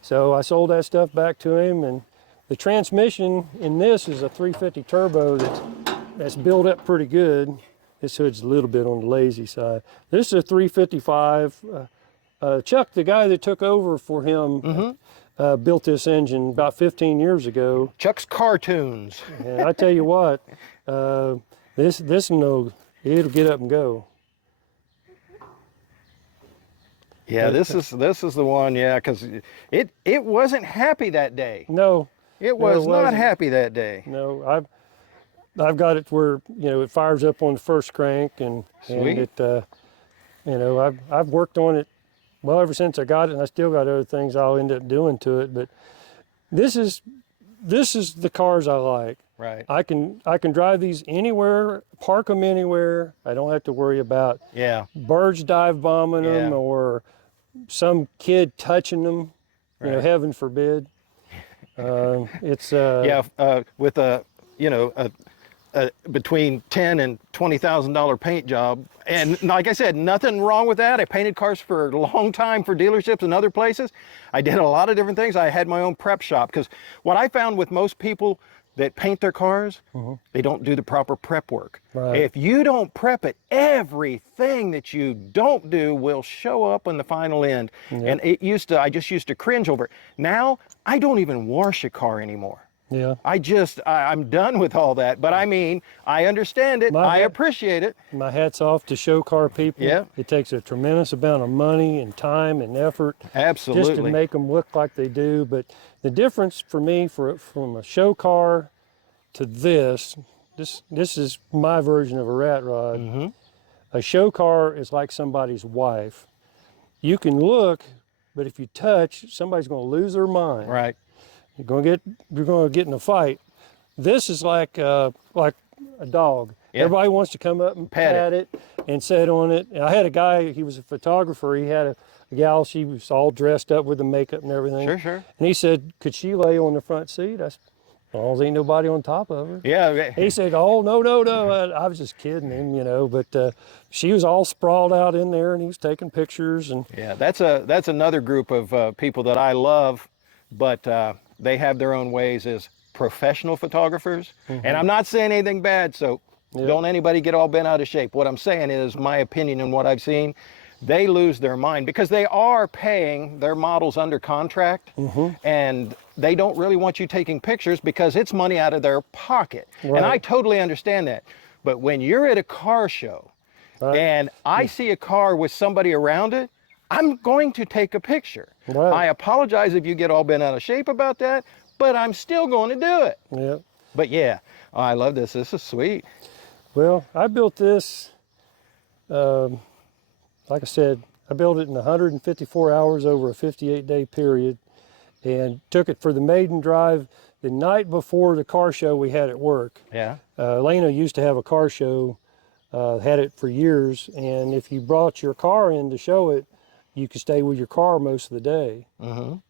So I sold that stuff back to him. And the transmission in this is a 350 turbo that's that's built up pretty good. This hood's a little bit on the lazy side. This is a 355. Chuck, the guy that took over for him, built this engine about 15 years ago. Chuck's Cartoons. And I tell you what, this no, it'll get up and go. Yeah, this is the one. Yeah, because it wasn't happy that day. No, It was not wasn't. happy that day. No, I've got it where it fires up on the first crank, and Sweet. it I've worked on it well ever since I got it, and I still got other things I'll end up doing to it. But this is the cars I like. Right. I can drive these anywhere, park them anywhere. I don't have to worry about Yeah. birds dive bombing them Yeah. or some kid touching them. Right. Heaven forbid. It's with a between $10,000 and $20,000 paint job, and like I said, nothing wrong with that. I painted cars for a long time for dealerships and other places. I did a lot of different things. I had my own prep shop, because what I found with most people that paint their cars, they don't do the proper prep work. Right. If you don't prep it, everything that you don't do will show up on the final end. And I just used to cringe over it. Now I don't even wash a car anymore. yeah. I'm done with all that. But I mean, I understand it. I appreciate it. My hat's off to show car people. Yeah. It takes a tremendous amount of money and time and effort Absolutely. just to make them look like they do. But the difference for me from a show car to this is my version of a rat rod. A show car is like somebody's wife. You can look, but if you touch, somebody's going to lose their mind. Right. You're going to get in a fight. This is like a dog. Yeah. Everybody wants to come up and pat it and sit on it. And I had a guy, he was a photographer. He had a gal, she was all dressed up with the makeup and everything. Sure. And he said, could she lay on the front seat? I said, well, there ain't nobody on top of her. Yeah. He said, oh, no. I was just kidding him, but she was all sprawled out in there, and he was taking pictures. And Yeah. That's another group of people that I love, but they have their own ways as professional photographers. And I'm not saying anything bad, so don't anybody get all bent out of shape. What I'm saying is my opinion and what I've seen. They lose their mind because they are paying their models under contract, and they don't really want you taking pictures because it's money out of their pocket. Right. And I totally understand that. But when you're at a car show and I see a car with somebody around it, I'm going to take a picture. Right. I apologize if you get all bent out of shape about that, but I'm still going to do it. yeah. But yeah, I love this. This is sweet. Well, I built this, like I said, I built it in 154 hours over a 58-day period, and took it for the maiden drive the night before the car show we had at work. Yeah. Lena used to have a car show, had it for years, and if you brought your car in to show it, you could stay with your car most of the day.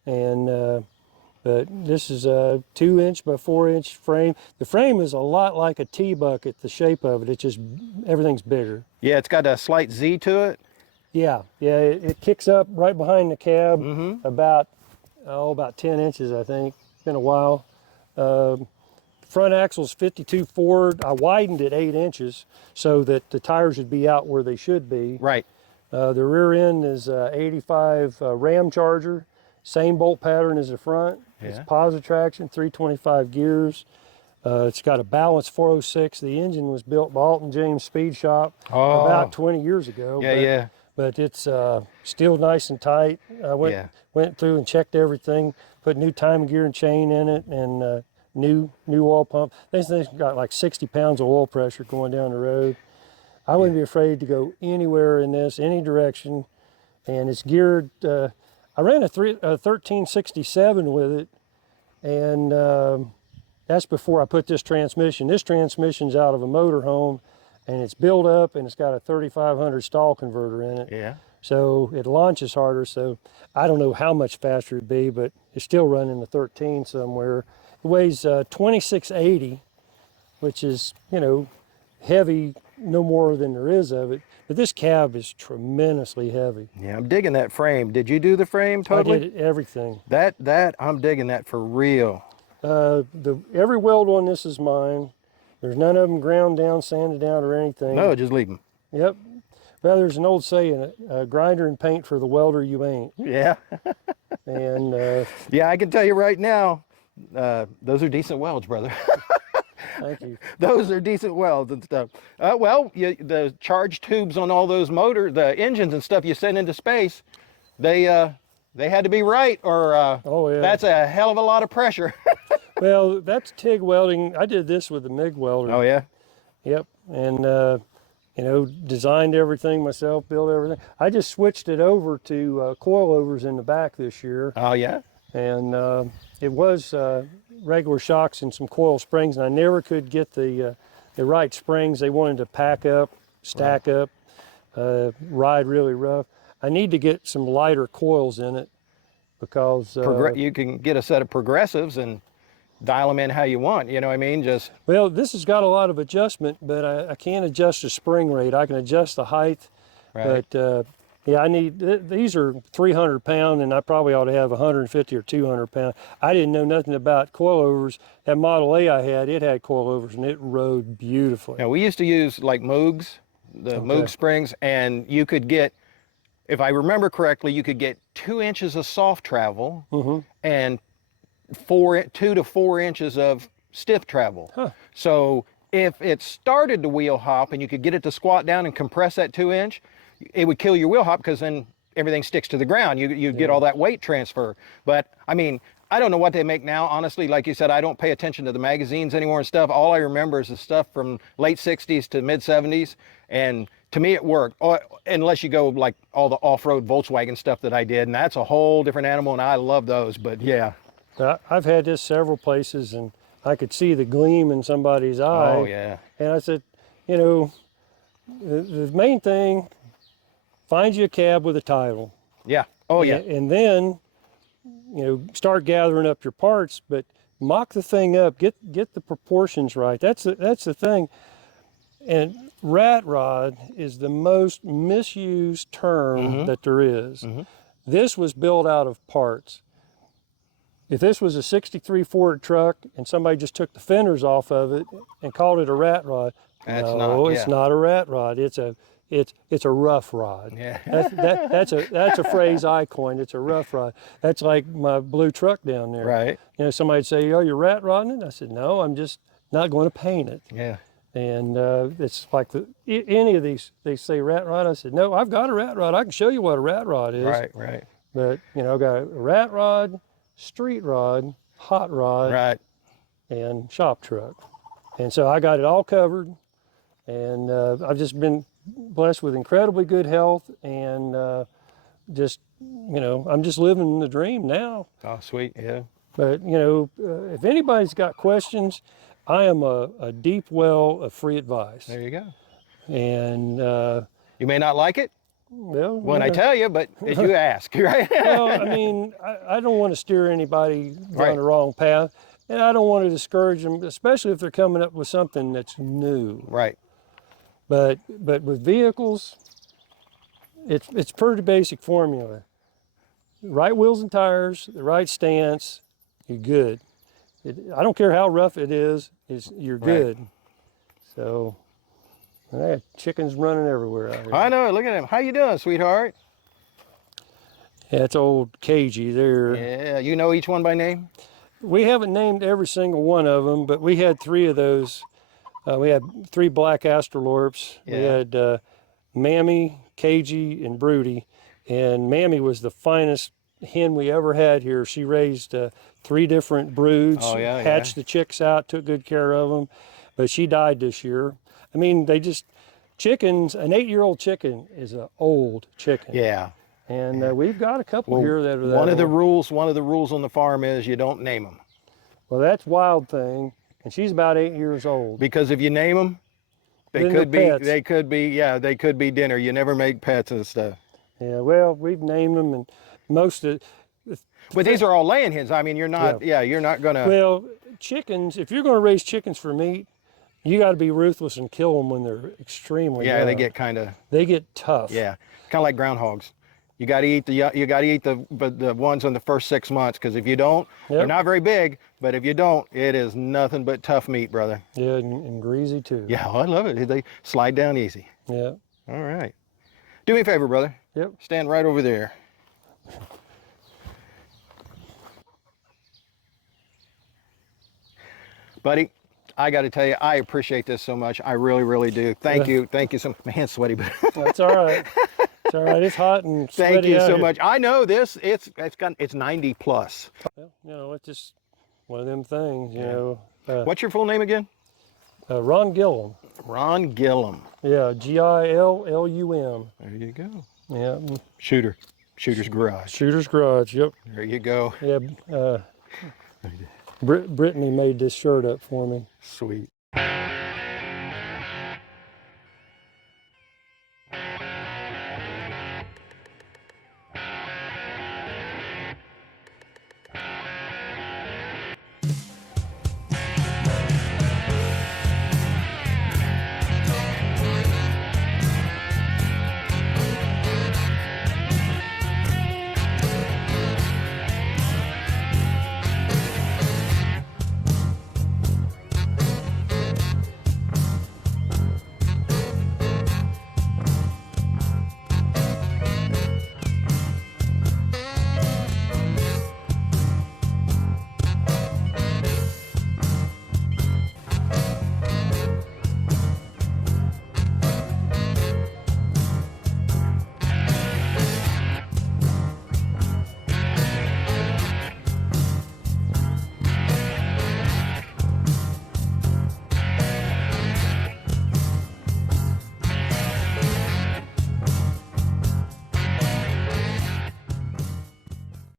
And but this is a 2-inch by 4-inch frame. The frame is a lot like a tea bucket, the shape of it. It's just, everything's bigger. Yeah, it's got a slight Z to it. Yeah, it kicks up right behind the cab about 10 inches, I think. It's been a while. Front axle's 52 forward. I widened it 8 inches so that the tires would be out where they should be. Right. The rear end is 85 Ram Charger, same bolt pattern as the front. It's positive traction, 325 gears. It's got a balanced 406. The engine was built by Alton James Speed Shop about 20 years ago. But it's still nice and tight. I went through and checked everything, put new timing gear and chain in it, and new oil pump. This thing's got like 60 pounds of oil pressure going down the road. I wouldn't be afraid to go anywhere in this, any direction. And it's geared, I ran a 1367 with it, and that's before I put this transmission. This transmission's out of a motorhome, and it's built up, and it's got a 3500 stall converter in it. Yeah. So it launches harder, so I don't know how much faster it'd be, but it's still running the 13 somewhere. It weighs 2680, which is, heavy, no more than there is of it. But this cab is tremendously heavy. Yeah, I'm digging that frame. Did you do the frame totally? I did everything. That I'm digging that for real. Every weld on this is mine. There's none of them ground down, sanded down, or anything. No, just leave them. Yep. Well, there's an old saying, grinder and paint for the welder you ain't. Yeah. And Yeah, I can tell you right now, those are decent welds, brother. thank you. Those are decent welds and stuff. Well, the charge tubes on all those the engines and stuff you send into space, they had to be right, or Oh, yeah. that's a hell of a lot of pressure. Well, that's TIG welding. I did this with the MIG welder. Oh, yeah? Yep. And, you know, designed everything myself, built everything. I just switched it over to coilovers in the back this year. Oh, yeah? And it was regular shocks and some coil springs, and I never could get the right springs. They wanted to pack up, stack up, ride really rough. I need to get some lighter coils in it because You can get a set of progressives and dial them in how you want, you know what I mean? Just well, this has got a lot of adjustment, but I can't adjust the spring rate. I can adjust the height, right. but yeah, I need, these are 300 pound, and I probably ought to have 150 or 200 pound. I didn't know nothing about coilovers. That Model A I had, it had coilovers, and it rode beautifully. Now, we used to use like Moogs, the Moog springs, and you could get, if I remember correctly, you could get 2 inches of soft travel and 2 to 4 inches of stiff travel. Huh. So if it started to wheel hop and you could get it to squat down and compress that 2 inch, it would kill your wheel hop because then everything sticks to the ground. You get all that weight transfer. But I mean, I don't know what they make now. Honestly, like you said, I don't pay attention to the magazines anymore and stuff. All I remember is the stuff from late 60s to mid 70s. And to me, it worked. Unless you go like all the off-road Volkswagen stuff that I did. And that's a whole different animal. And I love those. But yeah. I've had this several places, and I could see the gleam in somebody's eye. Oh, yeah. And I said, you know, the main thing, find you a cab with a title. Yeah. Oh, yeah. And then, you know, start gathering up your parts, but mock the thing up, get the proportions right. That's the thing. And rat rod is the most misused term that there is. This was built out of parts. If this was a 63 Ford truck and somebody just took the fenders off of it and called it a rat rod, it's not a rat rod. It's a rough rod. Yeah. That's a phrase I coined. It's a rough rod. That's like my blue truck down there. Right. You know, somebody'd say, "Oh, you're rat rodding it?" I said, "No, I'm just not going to paint it." Yeah. And it's like any of these, they say rat rod. I said, "No, I've got a rat rod. I can show you what a rat rod is." Right. Right. But you know, I've got a rat rod, street rod, hot rod, Right. and shop truck. And so I got it all covered, and I've just been blessed with incredibly good health, and just, you know, I'm just living the dream now. Oh, sweet. Yeah. But, you know, if anybody's got questions, I am a deep well of free advice. There you go. And, You may not like it well, when I tell you, but you ask, right? well, I mean, I don't want to steer anybody down Right. the wrong path, and I don't want to discourage them, especially if they're coming up with something that's new. Right. But with vehicles, it's pretty basic formula. Right wheels and tires, the right stance, you're good. I don't care how rough it is, you're good. So, I got chickens running everywhere out here. I know. Look at him. How you doing, sweetheart? Yeah, it's old cagey there. Yeah. You know each one by name? We haven't named every single one of them, but we had 3 of those. We had 3 black Astrolorps. Yeah. We had Mammy, Cagey, and Broody. And Mammy was the finest hen we ever had here. She raised 3 different broods, Oh, yeah, hatched the chicks out, took good care of them. But she died this year. I mean, chickens, an 8-year-old chicken is an old chicken. Yeah. And we've got a couple here that are that One of the old. rules on the farm is you don't name them, Well, that's Wild Thing, and she's about 8 years old. because if you name them, Then they're pets. they could be dinner. You never make pets and stuff. Yeah, well, we've named them, and most of, But these are all laying hens. I mean, you're not. Yeah, you're not gonna. well, chickens, if you're going to raise chickens for meat, you got to be ruthless and kill them when they're extremely Yeah, young. they get kind of. They get tough. Yeah, kind of like groundhogs. You got to eat the ones in the first 6 months, because if you don't, they're Yep. not very big. But if you don't, it is nothing but tough meat, brother. Yeah, and greasy too. Yeah, I love it. They slide down easy. Yeah. All right. Do me a favor, brother. Yep. Stand right over there. Buddy, I got to tell you, I appreciate this so much. I really, really do. Thank you. Thank you so much. My hand's sweaty, but That's all right. It's all right. It's hot and sweaty thank you out so here. much. I know this. It's 90 plus. Well, it's just one of them things, you know. What's your full name again? Ron Gillum. Ron Gillum. Yeah, Gillum. There you go. Yeah, Shooter's Garage. Shooter's Garage. Yep. There you go. Yeah. Brittany made this shirt up for me. Sweet.